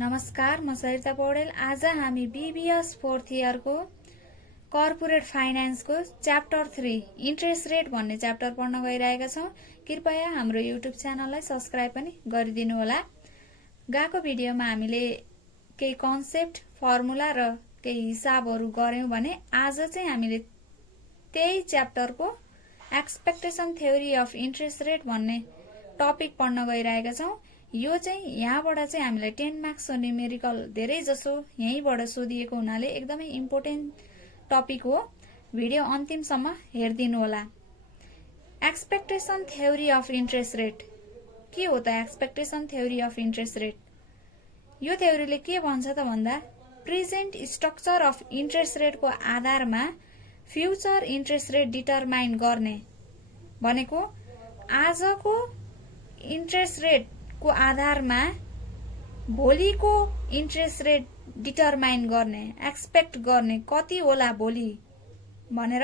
नमस्कार, म सरिता पौडेल। आज हामी बीबीएस 4th इयर को कर्पोरेट फाइनान्स को च्याप्टर 3 इन्ट्रेस्ट रेट भन्ने च्याप्टर पढ्न गइरहेका छौं। कृपया हाम्रो युट्युब च्यानललाई सब्स्क्राइब पनि गरिदिनु होला। गएको भिडियोमा हामीले केही कन्सेप्ट, फर्मुला र केही हिसाबहरू गर्यौं भने आज चाहिँ हामीले त्यही च्याप्टरको expectation theory of interest rate भन्ने टपिक पढ्न गइरहेका छौं। यो चाहिँ यहाँबाट चाहिँ हामीलाई 10 मार्क्स न्यूमेरिकल धेरै जसो यहीँबाट सोधिएको हुनाले एकदमै इम्पोर्टेन्ट टपिक हो। भिडियो अन्तिमसम्म हेर्दिनु होला। Expectation theory of interest rate के हो त? Expectation theory of interest rate यो थ्योरीले के भन्छ त भन्दा प्रेजेन्ट स्ट्रक्चर अफ इन्ट्रेस्ट रेटको आधारमा फ्युचर इन्ट्रेस्ट रेट डिटरमाइन गर्ने भनेको आजको इन्ट्रेस्ट रेट को आधारमा भोलिको इन्ट्रेस्ट रेट डिटरमाइन गर्ने, एक्सपेक्ट गर्ने कति होला भोलि भनेर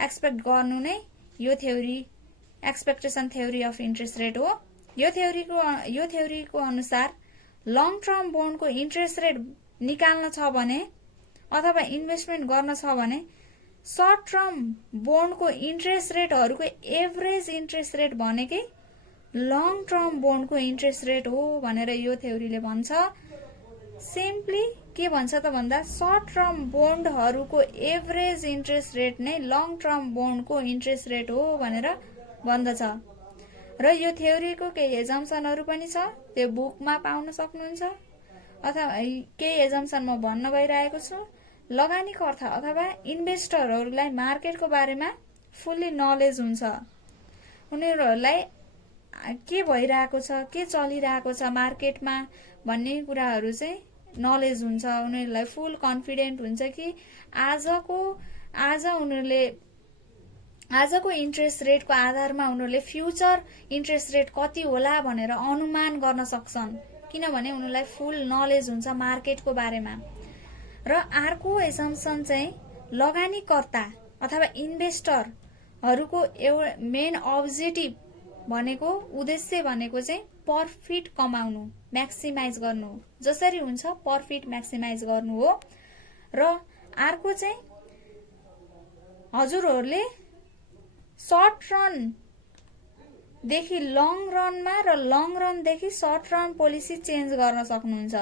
एक्सपेक्ट गर्नु नै यो theory expectation theory of interest rate हो। यो थ्योरीको अनुसार लङ टर्म बोन्डको इन्ट्रेस्ट रेट निकाल्न छ भने अथवा इन्भेस्टमेन्ट गर्न छ भने सर्ट टर्म बोन्डको इन्ट्रेस्ट रेटहरूको एभरेज इन्ट्रेस्ट रेट भनेकै लङ टर्म बोन्डको इन्ट्रेस्ट रेट हो भनेर यो थ्योरीले भन्छ। सिम्पली के भन्छ त भन्दा सर्ट टर्म बोन्डहरूको एभरेज इन्ट्रेस्ट रेट नै लङ टर्म बोन्डको इन्ट्रेस्ट रेट हो भनेर भन्दछ। र यो थ्योरीको केही एजम्पसनहरू पनि छ, त्यो बुकमा पाउन सक्नुहुन्छ अथवा केही एजम्पसन म भन्न गइरहेको छु। लगानीकर्ता अथवा इन्भेस्टरहरूलाई मार्केटको बारेमा फुल्ली नलेज हुन्छ। उनीहरूलाई के भइरहेको छ, के चलिरहेको छ मार्केटमा भन्ने कुराहरू चाहिँ नलेज हुन्छ। उनीहरूलाई फुल कन्फिडेन्ट हुन्छ कि आजको इन्ट्रेस्ट रेटको आधारमा उनीहरूले फ्युचर इन्ट्रेस्ट रेट कति होला भनेर अनुमान गर्न सक्छन्, किनभने उनीहरूलाई फुल नलेज हुन्छ मार्केटको बारेमा। र अर्को एजम्पसन चाहिँ लगानीकर्ता अथवा इन्भेस्टरहरूको एउटा मेन अब्जेक्टिभ भनेको उद्देश्य भनेको चाहिँ प्रफिट कमाउनु, म्याक्सिमाइज गर्नु, जसरी हुन्छ प्रफिट म्याक्सिमाइज गर्नु हो। र अर्को चाहिँ हजुरहरूले सर्ट रन देखि लङ रनमा र लङ रन देखि सर्ट रन पोलिसी चेन्ज गर्न सक्नुहुन्छ।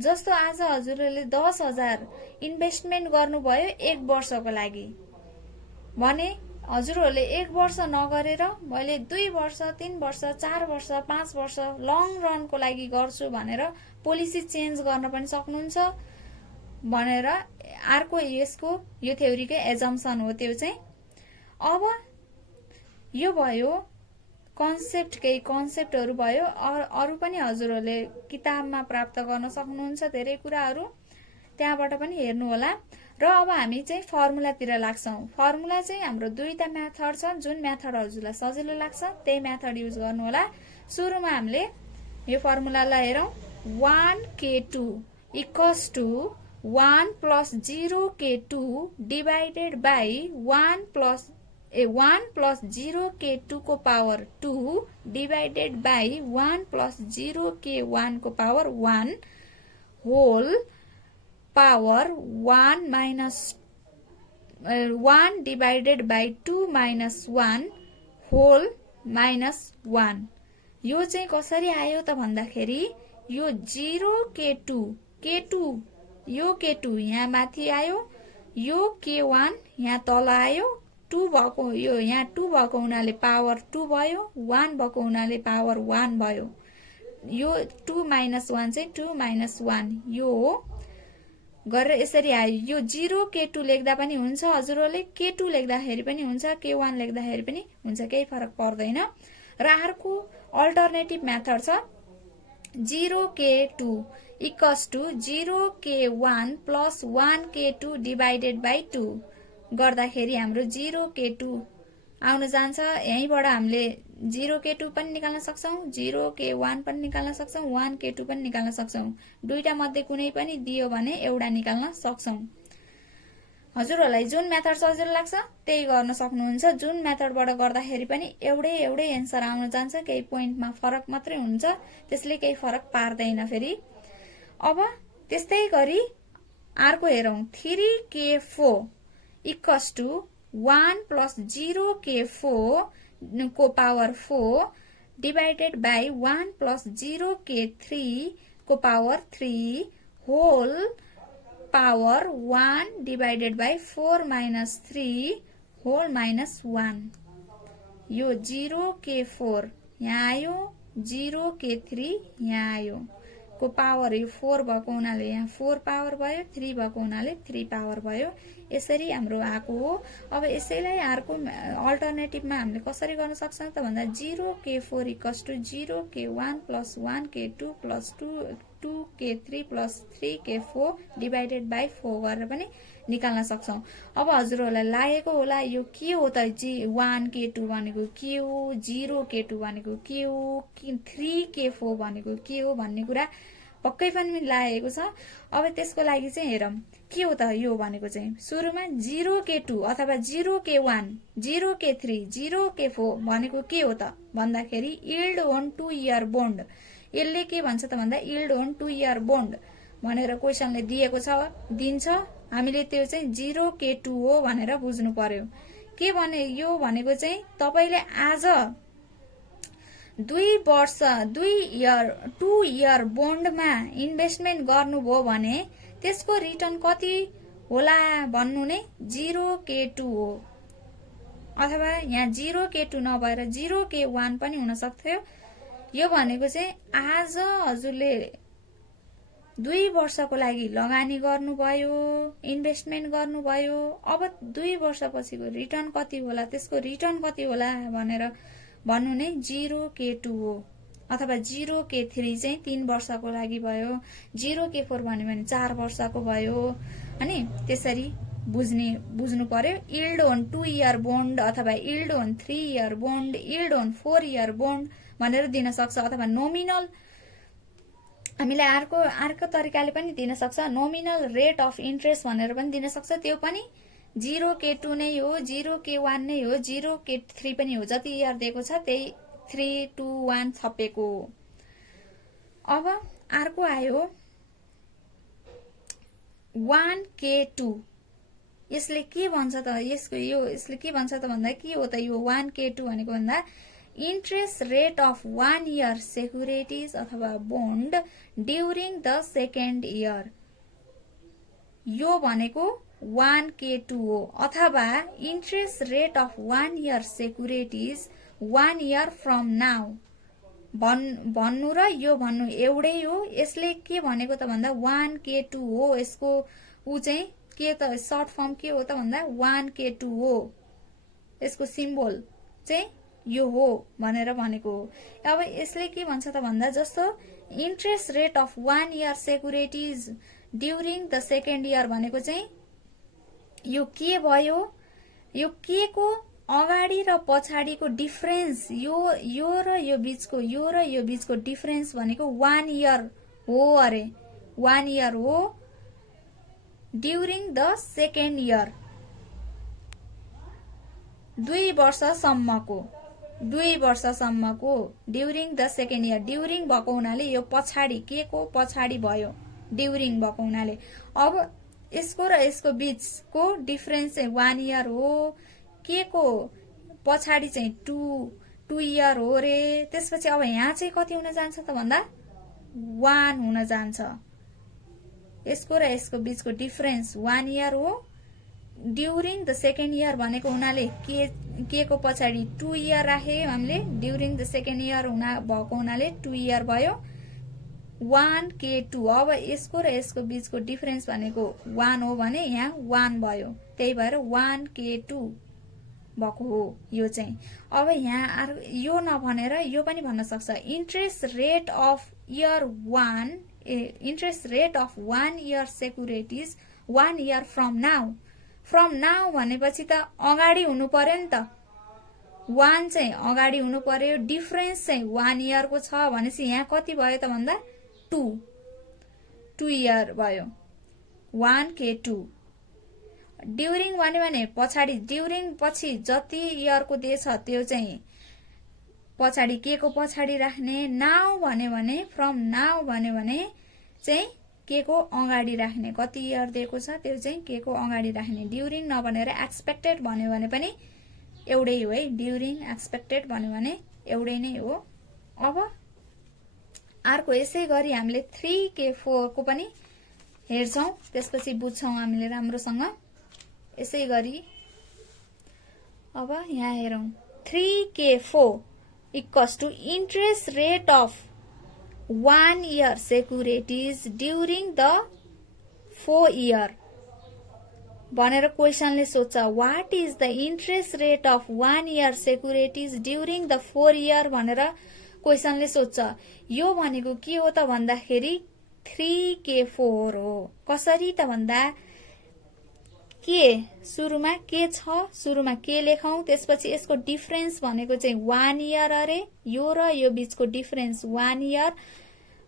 जस्तो आज हजुरहरूले 10,000 इन्भेस्टमेन्ट गर्नुभयो 1 वर्षको लागि भने हजुरहरूले 1 वर्ष नगरेर मैले 2 वर्ष, 3 वर्ष, 4 वर्ष, 5 वर्ष लङ रनको लागि गर्छु भनेर पोलिसी चेन्ज गर्न पनि सक्नुहुन्छ भनेर अर्को यो थ्योरीकै एजम्पसन हो। त्यो चाहिँ अब यो भयो कन्सेप्ट, केही कन्सेप्टहरू भयो। अरू पनि हजुरहरूले किताबमा प्राप्त गर्न सक्नुहुन्छ धेरै कुराहरू, त्यहाँबाट पनि हेर्नु होला। र अब हामी चाहिँ फर्मुलातिर लाग्छौं। फर्मुला चाहिँ हाम्रो दुईटा मेथड छ, जुन मेथड हजुरलाई सजिलो लाग्छ त्यही मेथड युज गर्नु होला। सुरुमा हामीले यो फर्मुलालाई हेरौं। 1k2 equals to 1 plus 0k2 divided by 1 plus 0k2 को power 2 divided by 1 plus 0k1 को power 1 whole power 1 divided by 2 minus 1 whole minus 1। यो चाहिँ कसरी आयो त भन्दाखेरि यो 0k2 यो k2 यहाँ माथि आयो, यो k1 यहाँ तल आयो, 2 भएको यो यहाँ 2 भएको हुनाले पावर 2 भयो, 1 भएको हुनाले पावर 1 भयो। यो 2 माइनस 1 चाहिँ 2 माइनस 1 यो हो गरेर यसरी आयो। यो 0k2 लेख्दा पनि हुन्छ, हजुरहरूले k2 लेख्दाखेरि पनि हुन्छ, k1 लेख्दाखेरि पनि हुन्छ, केही फरक पर्दैन। र अर्को अल्टरनेटिभ मेथड छ 0k2 equals to 0k1 plus 1k2 divided by 2 गर्दाखेरि हाम्रो 0k2 आउन जान्छ। यहीँबाट हामीले 0k2 पनि निकाल्न सक्छौं, 0k1 पनि निकाल्न सक्छौं, 1k2 पनि निकाल्न सक्छौं। दुईटा मध्ये कुनै पनि दियो भने एउटा निकाल्न सक्छौं। हजुरहरूलाई जुन मेथड सजिलो लाग्छ त्यही गर्न सक्नुहुन्छ। जुन मेथडबाट गर्दाखेरि पनि एउटै एन्सर आउन जान्छ, केही पोइन्टमा फरक मात्रै हुन्छ, त्यसले केही फरक पार्दैन। फेरि अब त्यस्तै गरी अर्को हेरौं 3k4 equals to 1 plus 0k4 को power 4 divided by 1 plus 0k3 को power 3 whole power 1 divided by 4 minus 3 whole minus 1। यो 0k4 यहाँ आयो, 0k3 यहाँ आयो को पावर यो 4 भएको हुनाले यहाँ 4 पावर भयो, 3 भएको हुनाले 3 पावर भयो। यसरी हाम्रो आएको हो। अब यसैलाई अर्को अल्टरनेटिभमा हामीले कसरी गर्न सक्छौं त भन्दा 0k4 equals to 0k1 plus 1k2 plus 2k3 plus 3k4 divided by 4 गरेर पनि निकाल्न सक्छौं। अब हजुरहरूलाई लागेको होला यो के हो त 1k2 भनेको के हो, 0k2 भनेको के हो, 3k4 भनेको के हो भन्ने कुरा पक्कै पनि लागेको छ। अब त्यसको लागि चाहिँ हेरौं के हो त यो भनेको चाहिँ सुरुमा 0k2 अथवा 0k1, 0k3, 0k4 भनेको के हो त भन्दाखेरि यील्ड अन 2 इयर बोन्ड। यसले के भन्छ त भन्दा यील्ड अन 2 इयर बोन्ड भनेर क्वेशनले दिएको छ, दिन्छ। हामीले त्यो चाहिँ 0k2 हो भनेर बुझ्नु पर्यो। के भने यो भनेको चाहिँ तपाईले आज 2 इयर बोन्डमा इन्भेस्टमेन्ट गर्नुभयो भने त्यसको रिटर्न कति होला भन्नु नै 0k2 हो। अथवा यहाँ 0k2 नभएर 0k1 पनि हुन सक्थ्यो। यो भनेको चाहिँ आज हजुरले 2 वर्षको लागि लगानी गर्नुभयो, इन्भेस्टमेन्ट गर्नुभयो, अब 2 वर्षपछिको रिटर्न कति होला, त्यसको रिटर्न कति होला भनेर भन्नु नै 0k2 हो। अथवा 0k3 चाहिँ 3 वर्षको लागि भयो, 0k4 भन्यो भने 4 वर्षको भयो। अनि त्यसरी बुझ्नु पर्यो। यील्ड अन 2 इयर बोन्ड अथवा yield on 3 year bond, yield on 4 year bond भनेर दिन सक्छ। अथवा नोमिनल हामीलाई अर्को तरिकाले पनि दिन सक्छ, नोमिनल रेट अफ इन्ट्रेस्ट भनेर पनि दिन सक्छ। त्यो पनि 0k2 नै हो, 0k1 नै हो, 0k3 पनि हो। जति इयर दिएको छ त्यही 3, 2, 1 थपेको। अब अर्को आयो 1k2। यसले के भन्छ त यसले के भन्छ त भन्दा के हो त यो 1k2 भनेको भन्दा interest rate of 1 year securities अथवा bond during the second year. यो भनेको 1k2 हो। अथवा interest rate of 1 year securities 1 year from now भन्नु र यो भन्नु एउटै हो। यसले के भनेको त भन्दा 1k2 हो। यसको उ चाहिँ के त सर्ट फर्म के हो त भन्दा 1k2 हो। यसको सिम्बल चाहिँ यो हो भनेर भनेको हो। अब यसले के भन्छ त भन्दा जस्तो interest rate of 1 year securities during the second year भनेको चाहिँ यो के भयो, यो के को अगाडि र पछाडिको डिफरेन्स, यो र यो बीचको डिफरेन्स भनेको 1 इयर हो अरे, 1 इयर हो ड्युरिङ द सेकेन्ड इयर। 2 वर्षसम्मको during the second year. During भएको हुनाले यो पछाडि के को पछाडि भयो, ड्युरिङ भएको हुनाले। अब यसको र यसको बीचको डिफरेन्स चाहिँ 1 इयर हो। के को पछाडि चाहिँ 2 इयर हो रे। त्यसपछि अब यहाँ चाहिँ कति हुन जान्छ त भन्दा 1 हुन जान्छ। यसको र यसको बीचको डिफरेन्स 1 इयर हो ड्युरिङ द सेकेन्ड इयर भनेको हुनाले के को पछाडि 2 इयर राखे हामीले। ड्युरिङ द सेकेन्ड इयर भएको हुनाले 2 इयर भयो 1k2। अब यसको र यसको बीचको डिफरेन्स भनेको 1 हो भने यहाँ 1 भयो, त्यही भएर 1k2 भएको हो यो चाहिँ। अब यहाँ यो नभनेर यो पनि भन्न सक्छ interest rate of 1 year securities 1 year from now. From now भनेपछि त अगाडि हुनु पर्यो नि त, 1 चाहिँ अगाडि हुनु पर्यो। डिफरेन्स चाहिँ 1 इयरको छ भनेपछि यहाँ कति भयो त भन्दा 2 इयर भयो 1k2। ड्युरिङ भन्यो भने पछाडि, ड्युरिङ पछि जति इयरको दिएछ त्यो चाहिँ पछाडि के को पछाडि राख्ने। नाउ भन्यो भने फ्रम नाउ भन्यो भने चाहिँ के को अगाडि राख्ने, कति इयर दिएको छ त्यो चाहिँ के को अगाडि राख्ने। ड्युरिङ नभनेर एक्सपेक्टेड भन्यो भने पनि एउटै हो है, ड्युरिङ एक्सपेक्टेड भन्यो भने एउटै नै हो। अब अर्को यसै गरी हामीले 3K4 को पनि हेर्छौं, त्यसपछि बुझ्छौं हामीले राम्रोसँग। यसै गरी अब यहाँ हेरौं 3K4 equals to interest rate of 1 year securities during the 4 year भनेर क्वेशनले सोध्छ। What is the interest rate of 1 year securities during the 4 year भनेर क्वेशनले सोध्छ। यो भनेको के हो त भन्दाखेरि 3K4 हो। कसरी त भन्दा के सुरुमा के छ, सुरुमा के लेखौं, त्यसपछि यसको डिफरेन्स भनेको चाहिँ 1 year अरे, यो र यो बीचको डिफरेन्स 1 year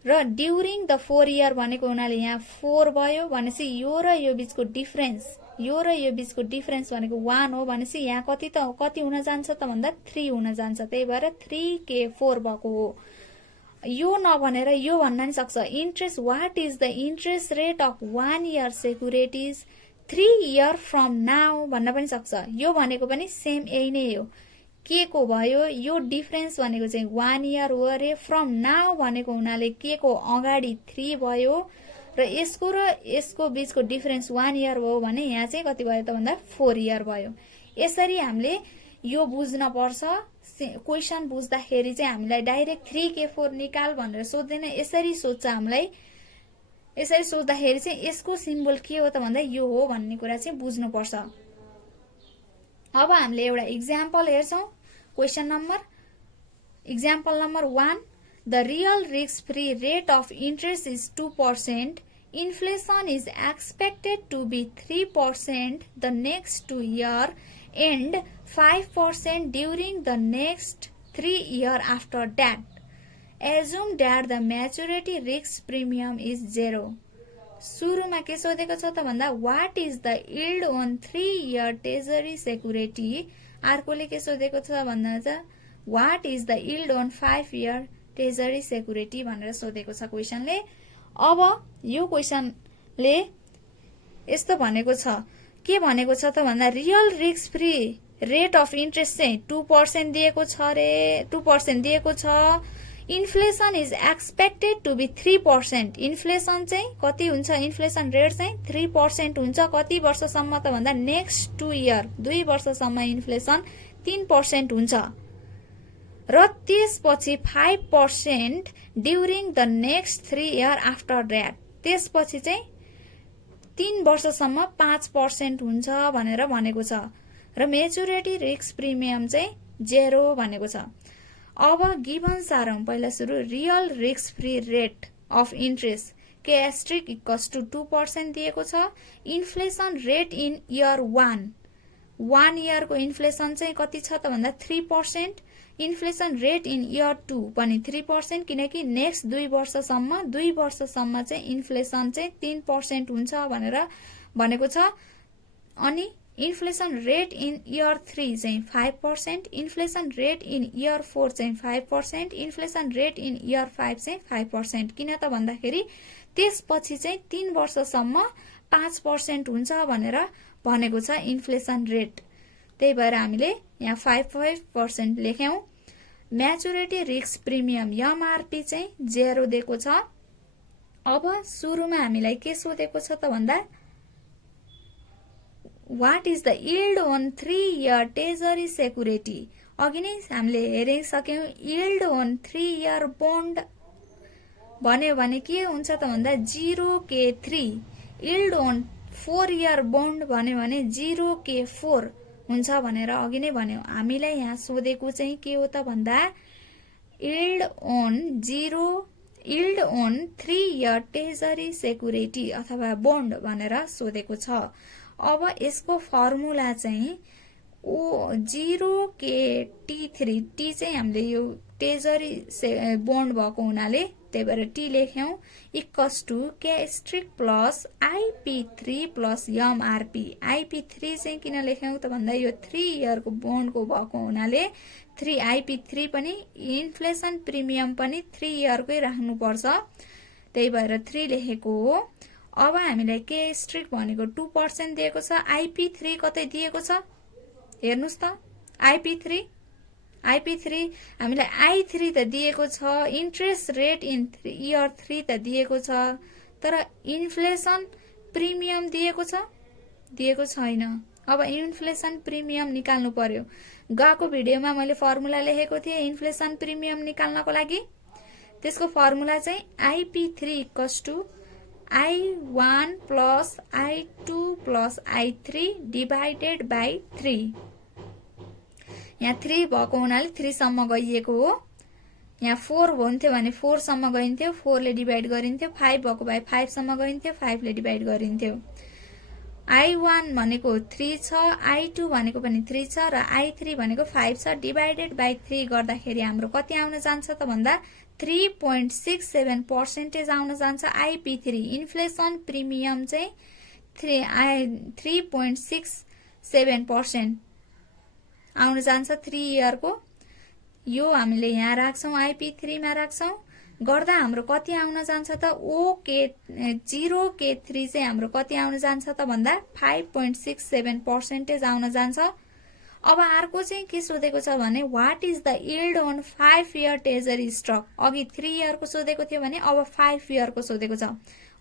र ड्युरिङ द 4 year भनेको हुनाले यहाँ 4 भयो भनेपछि यो र यो बीचको डिफरेन्स, यो र यो बीचको डिफरेन्स भनेको 1 हो भनेपछि यहाँ कति हुन जान्छ त भन्दा 3 हुन जान्छ। त्यही भएर 3K4 भएको हो। यो नभनेर यो भन्न नि सक्छ interest, what is the interest rate of 1 year securities 3 year from now भन्न पनि सक्छ। यो भनेको पनि सेम यही नै हो। के को भयो, यो डिफरेन्स भनेको चाहिँ 1 year हो अरे, फ्रम नाउ भनेको हुनाले के को अगाडि 3 भयो र यसको बीचको डिफरेन्स 1 year हो भने यहाँ चाहिँ कति भयो त भन्दा 4 year भयो। यसरी हामीले यो बुझ्न पर्छ। क्वेशन बुझ्दाखेरि चाहिँ हामीलाई डाइरेक्ट 3K4 निकाल भनेर सोध्दैन, यसरी सोध्छ हामीलाई। यसरी सोच्दाखेरि चाहिँ यसको सिम्बल के हो त भन्दा यो हो भन्ने कुरा चाहिँ बुझ्नु पर्छ। अब हामीले एउटा एक्जाम्पल हेर्छौं। Question number example number 1, the real risk free rate of interest is 2%, inflation is expected to be 3% the next 2 year and 5% during the next 3 year after that. Assume that the maturity risk premium is 0. सुरुमा के सोधेको छ त भन्दा what is the yield on 3 year treasury security। अर्कोले के सोधेको छ भन्दा चाहिँ what is the yield on 5 year treasury security भनेर सोधेको छ क्वेशनले। अब यो क्वेशनले यस्तो भनेको छ, के भनेको छ त भन्दा real risk free rate of interest चाहिँ 2% दिएको छ रे, 2% दिएको छ। Inflation is expected to be 3%। Inflation चाहिँ कति हुन्छ, इन्फ्लेसन रेट चाहिँ 3% हुन्छ। कति वर्षसम्म त भन्दा नेक्स्ट 2 year 2 वर्षसम्म इन्फ्लेसन 3% हुन्छ र त्यसपछि 5% during the next 3 year after that. त्यसपछि चाहिँ 3 वर्षसम्म 5% हुन्छ भनेर भनेको छ र मेच्युरिटी रिस्क प्रिमियम चाहिँ 0 भनेको छ। अब गिभन सारौं पहिला सुरु। Real risk free rate of interest के एस्ट्रिक इक्वल्स टु 2% दिएको छ। Inflation rate in year 1 year को इन्फ्लेसन चाहिँ कति छ त भन्दा 3%। इन्फ्लेसन रेट इन इयर 2 पनि 3% किनकि नेक्स्ट 2 वर्षसम्म चाहिँ इन्फ्लेसन चाहिँ 3% हुन्छ भनेर भनेको छ। अनि इन्फ्लेसन रेट इन इयर 3 चाहिँ 5%, इन्फ्लेसन रेट इन इयर 4 चाहिँ 5%, इन्फ्लेसन रेट इन इयर 5 चाहिँ 5%। किन त भन्दाखेरि त्यसपछि चाहिँ 3 वर्षसम्म 5% हुन्छ भनेर भनेको छ इन्फ्लेसन रेट। त्यही भएर हामीले यहाँ 5% लेख्यौं। म्याचुरिटी रिस्क प्रिमियम एमआरपी चाहिँ 0 दिएको छ। अब सुरुमा हामीलाई के सोधेको छ त भन्दा what is the yield on 3 year treasury security। अघि नै हामीले हेरिसक्यौं। यील्ड अन 3 year बन्ड भन्यो भने के हुन्छ त भन्दा 0K3। Yield on 4 year bond भन्यो भने 0K4 हुन्छ भनेर अघि नै भन्यौ। हामीलाई यहाँ सोधेको चाहिँ के हो त भन्दा yield on 3 year treasury security अथवा बन्ड भनेर सोधेको छ। अब यसको फर्मुला चाहिँ 0K3। टी चाहिँ हामीले यो ट्रेजरी बन्ड भएको हुनाले त्यही भएर टी लेख्यौं equals to K asterisk plus IP3 plus MRP. IP3 चाहिँ किन लेख्यौं त भन्दा यो 3 year को बन्डको भएको हुनाले IP3 पनि इन्फ्लेसन प्रिमियम पनि 3 year कै राख्नु पर्छ। त्यही भएर 3 लेखेको हो। अब हामीलाई के स्ट्रिक भनेको 2% दिएको छ। IP3 कतै दिएको छ हेर्नुस् त। IP3 हामीलाई I3 त दिएको छ, इन्ट्रेस्ट रेट इन इयर 3 त दिएको छ, तर इन्फ्लेसन प्रिमियम दिएको छ दिएको छैन। अब इन्फ्लेसन प्रिमियम निकाल्नु पर्यो। गएको भिडियोमा मैले फर्मुला लेखेको थिएँ इन्फ्लेसन प्रिमियम निकाल्नको लागि। त्यसको फर्मुला चाहिँ IP3 = I1 + I2 + I3 divided by 3। यहाँ 3 भएको हुनाले 3 सम्म गइएको हो। यहाँ 4 हुन्थ्यो भने 4 सम्म गइन्थ्यो, 4 ले डिभाइड गरिन्थ्यो। 5 भएको भए 5 सम्म गइन्थ्यो, 5 ले डिभाइड गरिन्थ्यो। I1 भनेको 3 छ, I2 भनेको पनि 3 छ र I3 भनेको 5 छ। डिभाइडेड बाई 3 गर्दाखेरि हाम्रो कति आउन जान्छ त भन्दा 3.67% आउन जान्छ। IP3 इन्फ्लेसन प्रिमियम चाहिँ 3.67% आउन जान्छ 3 इयरको। यो हामीले यहाँ राख्छौं, IP3 मा राख्छौं। गर्दा हाम्रो कति आउन जान्छ त 0K3 चाहिँ हाम्रो कति आउन जान्छ त भन्दा 5.67% आउन जान्छ। अब अर्को चाहिँ के सोधेको छ भने what is the yield on 5 year treasury stock. अघि 3 इयरको सोधेको थियो भने अब 5 इयरको सोधेको छ।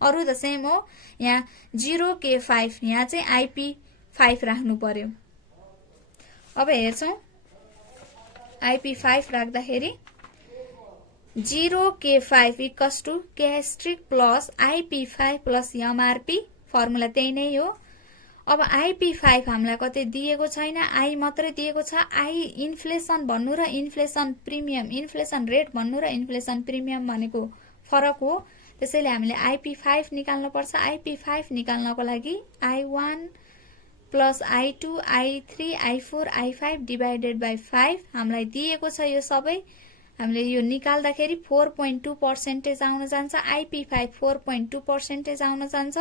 अरु द सेम हो। यहाँ 0K5 यहाँ चाहिँ IP5 राख्नु पर्यो। अब हेर्छौं IP5 राख्दाखेरि 0K5 = K* + IP5 + MRP formula त्यही नै हो। अब IP5 हामीलाई कतै दिएको छैन, I मात्रै दिएको छ। I इन्फ्लेसन भन्नु र इन्फ्लेसन प्रिमियम, इन्फ्लेसन रेट भन्नु र इन्फ्लेसन प्रिमियम भनेको फरक हो। त्यसैले हामीले IP5 निकाल्नु पर्छ। IP5 निकाल्नको लागि I1 + I2 I3 I4 I5 divided by 5 हामीलाई दिएको छ। यो सबै हामीले यो निकाल्दाखेरि 4.2% आउन जान्छ। IP5 4.2% आउन जान्छ।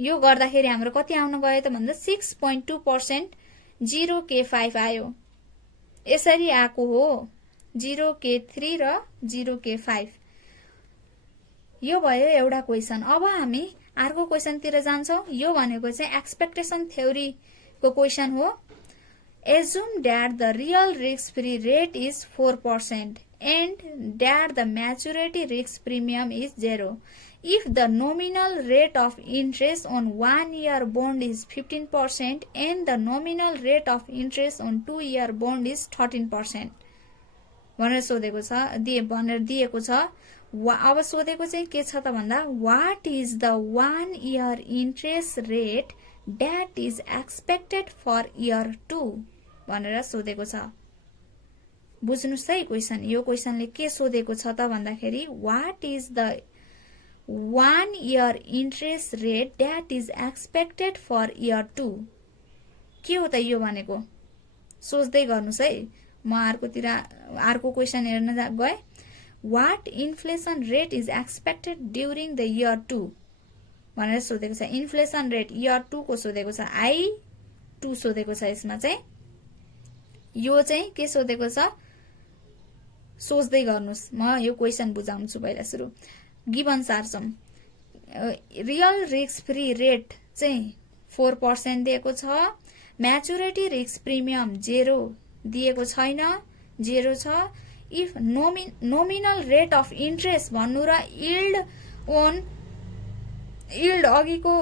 यो गर्दाखेरि हाम्रो कति आउन गयो त भन्दा 6.2% 0K5 आयो। यसरी आको हो 0K3 र 0K5। यो भयो एउटा क्वेशन। अब हामी अर्को क्वेशन तिर जान्छौं। यो भनेको चाहिँ एक्सपेक्टेसन थ्योरी को क्वेशन हो। Assume that the real risk-free rate is 4% and that the maturity risk premium is 0. If the nominal rate of interest on 1-year bond is 15% and the nominal rate of interest on 2-year bond is 13%. भनेर सोधेको छ, भनेर दिएको छ। अब सोधेको चाहिँ के छ त भन्दा what is the 1-year interest rate that is expected for year 2 भनेर सोधेको छ। बुझ्नुस् है क्वेशन। यो क्वेशनले के सोधेको छ त भन्दाखेरि what is the 1-year interest rate that is expected for year 2। के हो त यो भनेको सोच्दै गर्नुस् है। म अर्को क्वेशन हेर्न गए। What inflation rate is expected during the year 2 भनेर सोधेको छ। इन्फ्लेसन रेट इयर 2 को सोधेको छ। I2 सोधेको छ। यसमा चाहिँ यो चाहिँ के सोधेको छ सोच्दै गर्नुस्। म यो क्वेशन बुझाउँछु पहिला सुरु। गिवन सार्सम रियल रिस्क फ्री रेट चाहिँ 4% दिएको छ। म्याचुरिटी रिस्क प्रिमियम 0 दिएको छैन, 0 छ। If nominal rate of interest भन्नु र यील्ड अघिको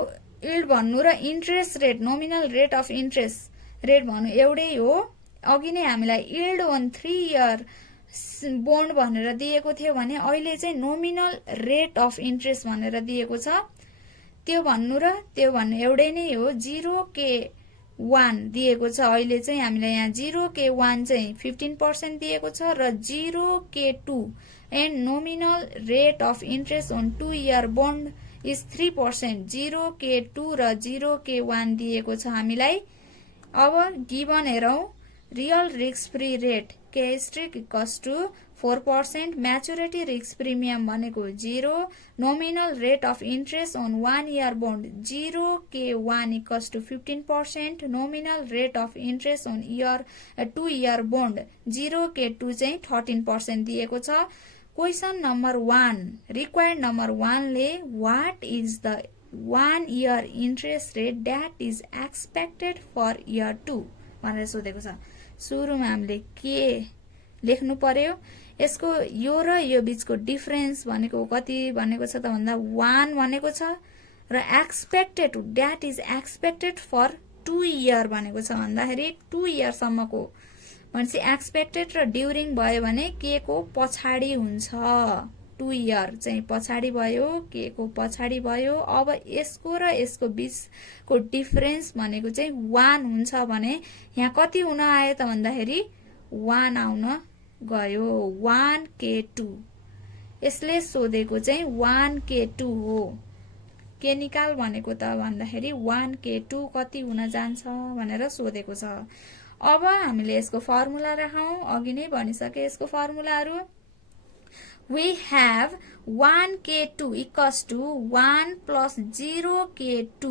यील्ड भन्नु र interest rate nominal rate of interest rate भन्नु एउटै हो। अघि नै हामीलाई यील्ड अन 3 इयर बोन्ड भनेर दिएको थियो भने अहिले चाहिँ नोमिनल रेट अफ इन्ट्रेस्ट भनेर दिएको छ। त्यो भन्नु र त्यो भन्नु एउटै नै हो। 0K1 दिएको छ। अहिले चाहिँ हामीलाई यहाँ 0K1 चाहिँ 15% दिएको छ र 0K2 and nominal rate of interest on 2 year bond is 3%। 0K2 र 0K1 दिएको छ हामीलाई। अब गिवन हेरौं। Real risk free rate K* = 4%, maturity risk premium भनेको 0, nominal rate of interest on 1 year bond 0K1 = 15%, nominal rate of interest on 2 year bond 0K2 चाहिँ 13% दिएको छ। क्वेशन नम्बर 1 रिक्वायर्ड नम्बर 1 ले what is the 1 year interest rate that is expected for year 2 भनेर सोधेको छ। सुरुमा हामीले के लेख्नु पर्यो, यसको यो र यो बीचको डिफरेन्स भनेको कति भनेको छ त भन्दा 1 भनेको छ र expected that is expected for 2 year भनेको छ भन्दाखेरि 2 year सम्मको भनेपछि एक्सपेक्टेड र ड्युरिङ भयो भने के को पछाडी हुन्छ। 2 year चाहिँ पछाडी भयो, के को पछाडी भयो। अब यसको र यसको बीचको डिफरेन्स भनेको चाहिँ 1 हुन्छ भने यहाँ कति हुन आयो त भन्दाखेरि 1 आउन गयो। 1k2 यसले सोधेको चाहिँ 1k2 हो। के निकाल भनेको त भन्दाखेरि 1k2 कति हुन जान्छ भनेर सोधेको छ। अब हामीले यसको फर्मुला राखौं, अघि नै भनिसके यसको फर्मुलाहरु। We have 1k2 equals to 1 plus 0k2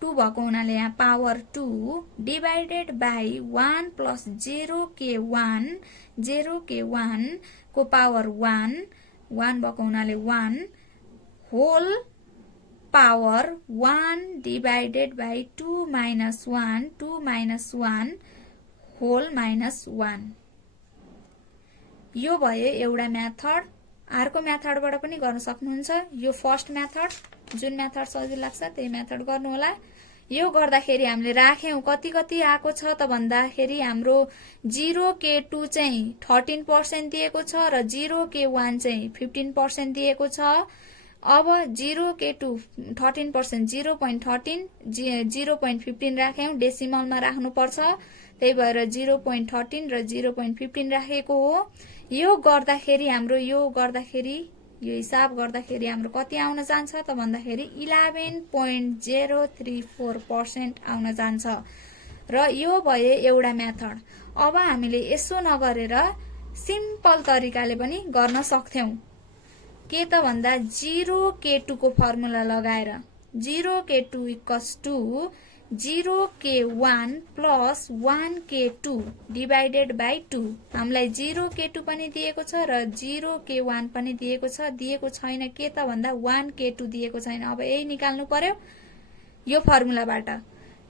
2 भएको हुनाले यहाँ power 2 divided by 1 plus 0k1 को पावर 1 भएको हुनाले 1 whole power 1 divided by 2 minus 1 whole minus 1। यो भयो एउटा मेथड। अर्को मेथडबाट पनि गर्न सक्नुहुन्छ। यो फर्स्ट मेथड, जुन मेथड सजिलो लाग्छ त्यही मेथड गर्नु होला। यो गर्दाखेरि हामीले राख्यौं कति आको छ त भन्दाखेरि हाम्रो 0k2 चाहिँ 13% दिएको छ र 0k1 चाहिँ 15% दिएको छ। अब 0k2 13% 0.13 0.15 राख्यौं, डेसिमलमा राख्नु पर्छ, त्यही भएर 0.13 र 0.15 राखेको हो। यो गर्दाखेरि हाम्रो यो हिसाब गर्दाखेरि हाम्रो कति आउन जान्छ त भन्दाखेरि 11.034% आउन जान्छ र यो भयो एउटा मेथड। अब हामीले यसो नगरेर सिम्पल तरिकाले पनि गर्न सक्थ्यौं। के त भन्दा 0k2 को फर्मुला लगाएर 0k2 equals to 0k1 plus 1k2 divided by 2। हामीलाई 0k2 पनि दिएको छ र 0k1 पनि दिएको छ। दिएको छैन के त भन्दा 1k2 दिएको छैन। अब यही निकाल्नु पर्यो यो फर्मुलाबाट।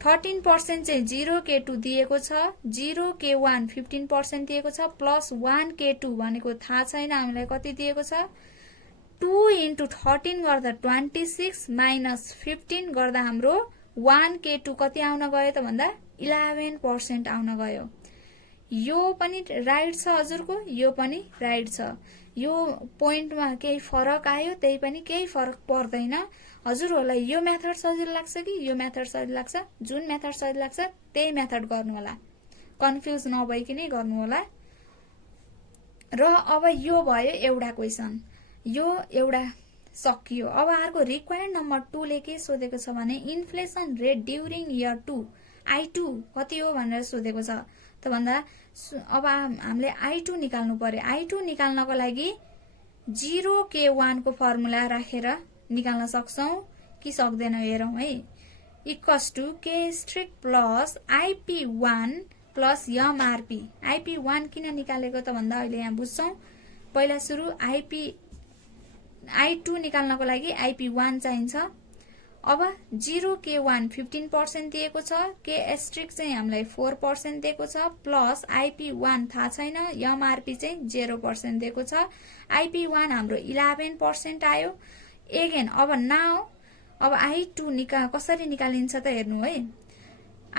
13% चाहिँ 0k2 दिएको छ, 0k1 15% दिएको छ, प्लस 1k2 भनेको थाहा छैन हामीलाई कति दिएको छ। 2 into 13 गर्दा 26 माइनस 15 गर्दा हाम्रो 1k2 कति आउन गयो त भन्दा 11% आउन गयो। यो पनि राइट छ हजुरको, यो पनि राइट छ। यो पोइन्टमा केही फरक आयो, त्यही पनि केही फरक पर्दैन। हजुरहरूलाई यो मेथड सजिलो लाग्छ कि यो मेथड सजिलो लाग्छ? जुन मेथड सजिलो लाग्छ त्यही मेथड गर्नु होला, कन्फ्युज नभइकिनै गर्नु होला। र अब यो भयो एउटा क्वेशन, यो एउटा सकियो। अब अर्को रिक्वायर्ड नम्बर 2 ले के सोधेको छ भने inflation rate during year 2 I2 कति हो भनेर सोधेको छ त भन्दा अब हामीले I2 निकाल्नु पर्यो। I2 निकाल्नको लागि 0k1 को फर्मुला राखेर निकाल्न सक्छौं कि सक्दैनौ हेरौं है। Equals to k asterisk plus IP1 plus MRP। IP1 किन निकालेको त भन्दा अहिले यहाँ बुझ्छौं। पहिला सुरु I2 निकाल्नको लागि IP1 चाहिन्छ। अब 0k1 15% दिएको छ, k स्ट्रिक चाहिँ हामीलाई 4% दिएको छ, प्लस IP1 थाहा छैन, MRP चाहिँ 0% दिएको छ। IP1 हाम्रो 11% आयो। एगेन अब I2 कसरी निकालिन्छ त हेर्नु है।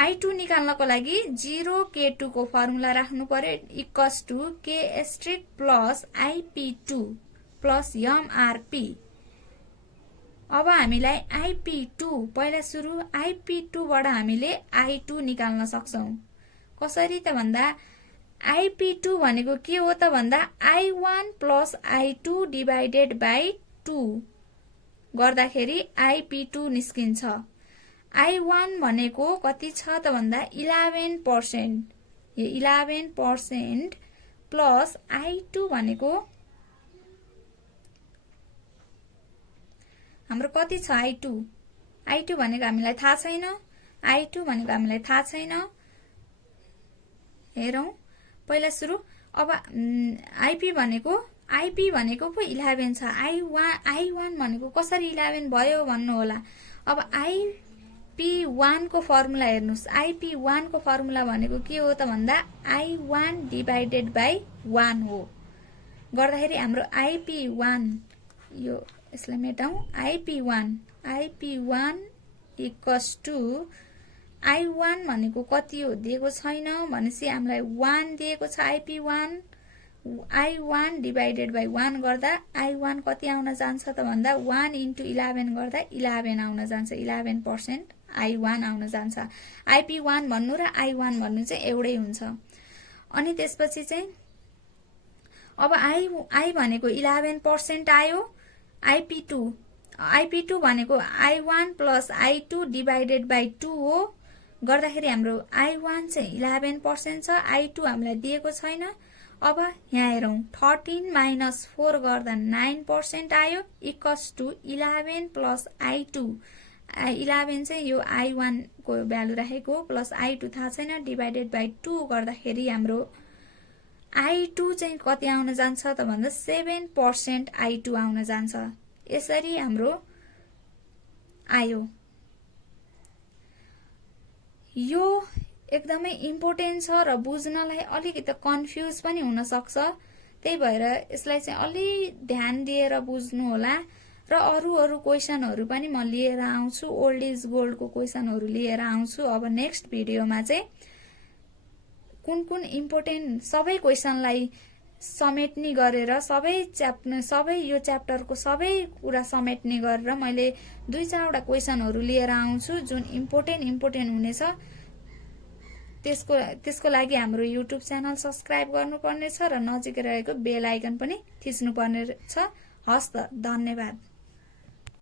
I2 निकाल्नको लागि 0k2 को फर्मुला राख्नु पर्यो। Equals to k asterisk plus IP2 plus MRP। अब हामीलाई IP2 पहिला सुरु IP2 बाट हामीले I2 निकाल्न सक्छौं। कसरी त भन्दा IP2 भनेको के हो त भन्दा I1 plus I2 divided by 2 गर्दाखेरि IP2 निस्किन्छ। I1 भनेको कति छ त भन्दा 11%। यो 11% प्लस I2 भनेको हाम्रो कति छ I2 भनेको हामीलाई थाहा छैन। हेरौं पहिला सुरु अब आइपी भनेको पो 11 छ। I1 भनेको कसरी 11 भयो भन्नु होला। अब IP1 को फर्मुला हेर्नुस्। IP1 को फर्मुला भनेको के हो त भन्दा I1 डिभाइडेड बाइ 1 हो। गर्दाखेरि हाम्रो IP1 यो यसलाई मेटाउँ। IP1 इक्वल्स टु I1 भनेको कति हो दिएको छैन भनेपछि हामीलाई 1 दिएको छ। I1 डिभाइडेड बाइ 1 गर्दा I1 कति आउन जान्छ त भन्दा 1 इन्टु 11 गर्दा 11 आउन जान्छ। 11% I1 आउन जान्छ। IP1 भन्नु र I1 भन्नु चाहिँ एउटै हुन्छ। अनि त्यसपछि चाहिँ अब I भनेको 11% आयो। IP2 भनेको I1 plus I2 divided by 2 हो। गर्दाखेरि हाम्रो I1 चाहिँ 11% छ। I2 हामीलाई दिएको छैन। अब यहाँ हेरौं 13 माइनस 4 गर्दा 9% आयो इक्वल्स टु 11 प्लस I2। 11 चाहिँ यो I1 को भ्यालु राखेको प्लस I2 थाहा छैन डिभाइडेड बाइ 2 गर्दाखेरि हाम्रो I2 चाहिँ कति आउन जान्छ त भन्दा 7% I2 आउन जान्छ। यसरी हाम्रो आयो। यो एकदमै इम्पोर्टेन्ट छ र बुझ्नलाई अलिकति कन्फ्युज पनि हुन सक्छ। त्यही भएर यसलाई चाहिँ अलि ध्यान दिएर बुझ्नु होला र अरू क्वेशनहरु पनि म लिएर आउँछु। ओल्ड इज गोल्ड को क्वेशनहरु लिएर आउँछु। अब नेक्स्ट भिडियोमा चाहिँ कुन इम्पोर्टेन्ट सबै क्वेशनलाई समेट्ने गरेर सबै यो च्याप्टरको सबै कुरा समेट्ने गरेर मैले 2-4 वटा क्वेशनहरु लिएर आउँछु जुन इम्पोर्टेन्ट हुनेछ। त्यसको लागि हाम्रो युट्युब च्यानल सब्स्क्राइब गर्नुपर्ने छ र नजिकै रहेको बेल आइकन पनि थिच्नुपर्ने छ। हस्त धन्यवाद।